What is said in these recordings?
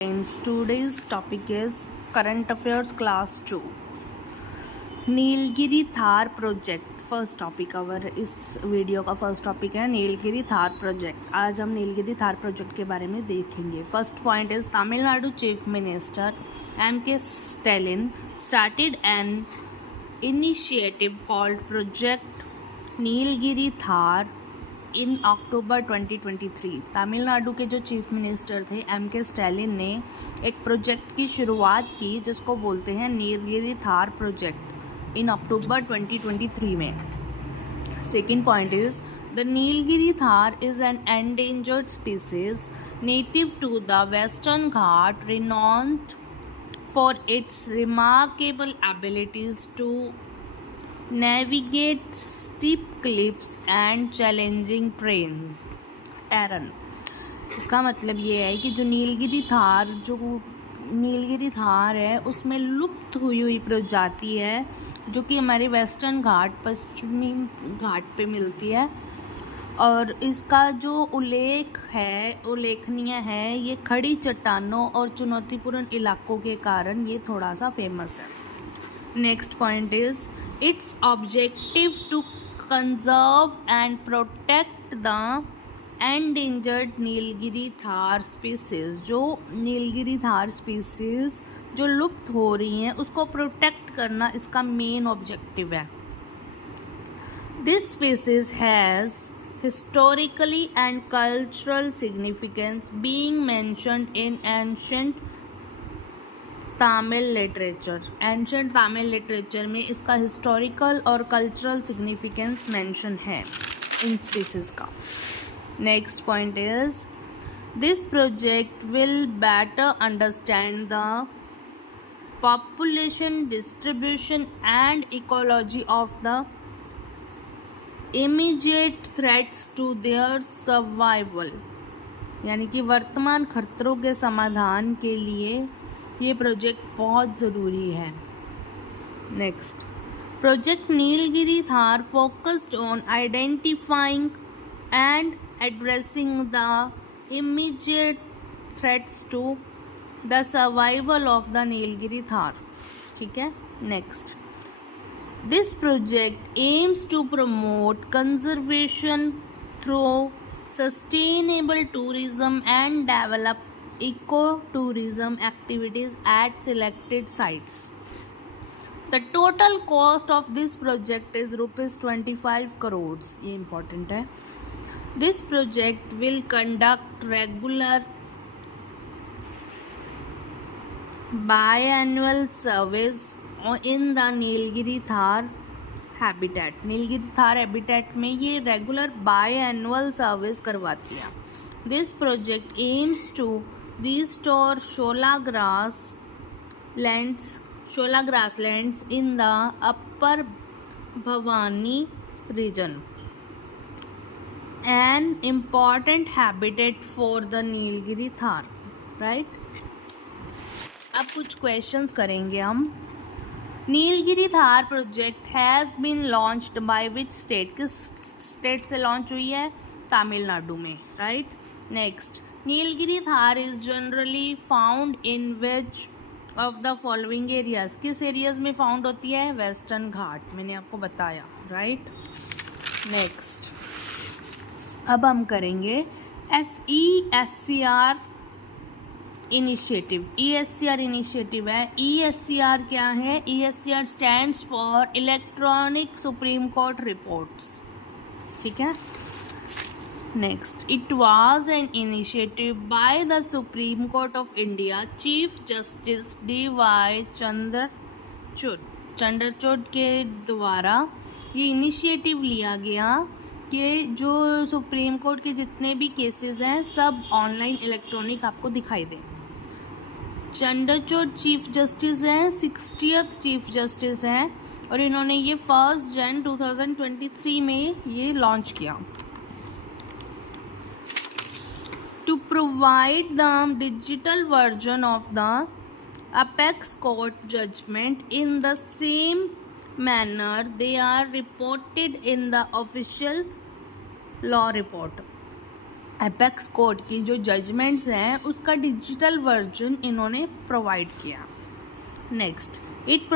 Friends, today's topic is current affairs class 2 Nilgiri Thar project. First topic our इस video का first topic है Nilgiri Thar project. आज हम नीलगिरी थार प्रोजेक्ट के बारे में देखेंगे। First point is Tamil Nadu chief minister M.K. Stalin started an initiative called Project Nilgiri Tahr in October 2023। Tamil Nadu के जो चीफ मिनिस्टर थे M.K. स्टैलिन ने एक प्रोजेक्ट की शुरुआत की जिसको बोलते हैं Nilgiri Thar project in October 2023 में। Second point is the Nilgiri tahr is an endangered species native to the western Ghat renowned for its remarkable abilities to navigate steep cliffs and challenging terrain। इसका मतलब ये है कि जो नीलगिरी थार है उसमें लुप्त हुई प्रजाति है जो कि हमारे वेस्टर्न घाट पश्चिमी घाट पे मिलती है, और इसका जो उल्लेखनीय है ये खड़ी चट्टानों और चुनौतीपूर्ण इलाकों के कारण ये थोड़ा सा फेमस है। Next point is its objective to conserve and protect the endangered Nilgiri Thar species। जो नीलगिरी थार species जो लुप्त हो रही हैं उसको प्रोटेक्ट करना इसका मेन ऑब्जेक्टिव है। This species has historically and cultural significance being mentioned in ancient Tamil literature में इसका हिस्टोरिकल और कल्चरल सिग्निफिकेंस मेंशन है इन स्पीसीज का। Next point is this project will better understand the population distribution and ecology of the immediate threats to their survival. यानी कि वर्तमान खतरों के समाधान के लिए ये प्रोजेक्ट बहुत ज़रूरी है। Next project Nilgiri tahr focused on identifying and addressing the immediate threats to the survival of the Nilgiri tahr. ठीक है। Next this project aims to promote conservation through sustainable tourism and develop ecotourism activities at selected sites. The total cost of this project is ₹25 crores। ये important है। This project will conduct regular biannual surveys in the Nilgiri Thar habitat. Nilgiri Thar habitat में ये regular biannual Sarves करवाती है। This project aims to restore shola grasslands in the upper Bhavani region, an important habitat for the Nilgiri tahr. Right. अब कुछ questions करेंगे हम। Nilgiri Thar project has been launched by which state. किस state से लॉन्च हुई है? तमिलनाडु में। Right. Next Nilgiri tahr is generally found in which of the following areas. किस एरियाज में फाउंड होती है? वेस्टर्न घाट, मैंने आपको बताया। राइट। नेक्स्ट अब हम करेंगे ESCR इनिशिएटिव। ESCR इनिशिएटिव है। ESCR क्या है? ESCR stands for electronic supreme court reports. ठीक है। Next, it was an initiative by the Supreme Court of India, Chief Justice D.Y. Chandrachud के द्वारा ये इनिशिएटिव लिया गया कि जो सुप्रीम कोर्ट के जितने भी केसेस हैं सब ऑनलाइन इलेक्ट्रॉनिक आपको दिखाई दें। चंद्रचूड़ चीफ जस्टिस हैं, 60th चीफ जस्टिस हैं, और इन्होंने ये 1 जनवरी 2023 में ये लॉन्च किया। To provide the digital version of the apex court judgment in the same manner they are reported in the official law report। Apex court की जो जजमेंट्स हैं उसका डिजिटल वर्जन इन्होंने प्रोवाइड किया। Next, it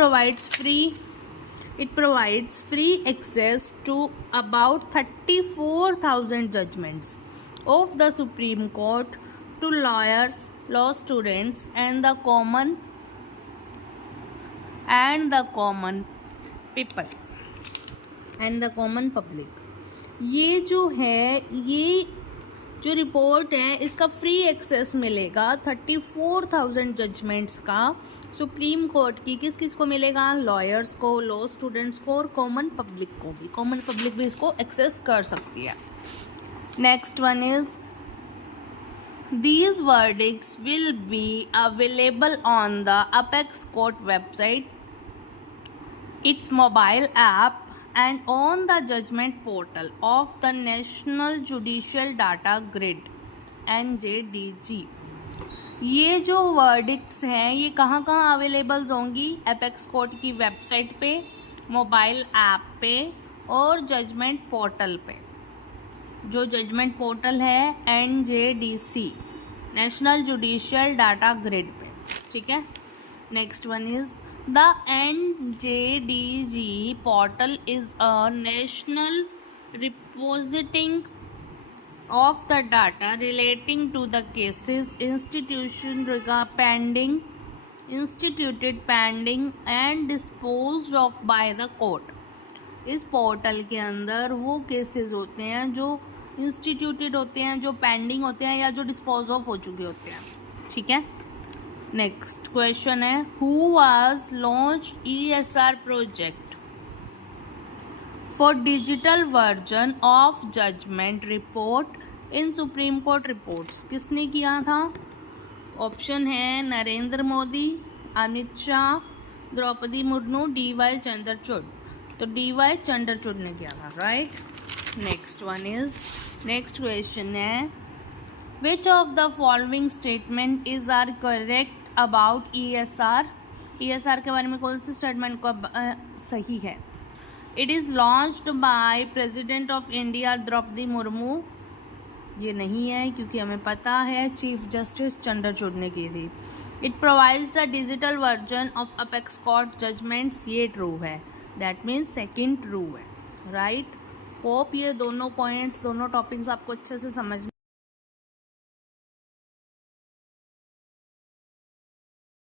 provides free access to about 34,000 judgments of the Supreme Court to lawyers, law students and the common public। ये जो है, ये जो रिपोर्ट है इसका फ्री एक्सेस मिलेगा 34,000 जजमेंट्स का सुप्रीम कोर्ट की। किस किस को मिलेगा? लॉयर्स को, लॉ स्टूडेंट्स को और कॉमन पब्लिक को भी। कॉमन पब्लिक भी इसको एक्सेस कर सकती है। Next one is these verdicts will be available on the apex court website, it's mobile app and on the judgment portal of the National Judicial Data Grid NJDG। ये जो verdicts हैं ये कहाँ कहाँ अवेलेबल होंगी? एपेक्स कोर्ट की website पे, mobile app पे और जजमेंट पोर्टल पे। जो जजमेंट पोर्टल है NJDC, national judicial data grid पे, ठीक है। Next one is The NJDG portal is a national repository of the data relating to the cases instituted pending and disposed of by the court। इस portal के अंदर वो cases होते हैं जो इंस्टीट्यूटेड होते हैं, जो पेंडिंग होते हैं या जो डिस्पोज ऑफ हो चुके होते हैं, ठीक है। नेक्स्ट क्वेश्चन है, who was launch ESR project for digital version of judgement report in supreme court reports? किसने किया था? ऑप्शन है नरेंद्र मोदी, अमित शाह, द्रौपदी मुर्मू, DY चंद्रचूड। तो DY चंद्रचूड ने किया था, राइट। नेक्स्ट क्वेश्चन है, which of the following statement is are correct about ESR? ESR के बारे में कौन सी स्टेटमेंट को सही है? It is launched by president of India Draupadi Murmu. ये नहीं है क्योंकि हमें पता है चीफ जस्टिस चंद्रचूड ने की थी। It provides the digital version of apex court judgements. ये ट्रू है, दैट मीन्स सेकेंड ट्रू है, राइट। होप ये दोनों पॉइंट्स, दोनों टॉपिक्स आपको अच्छे से समझ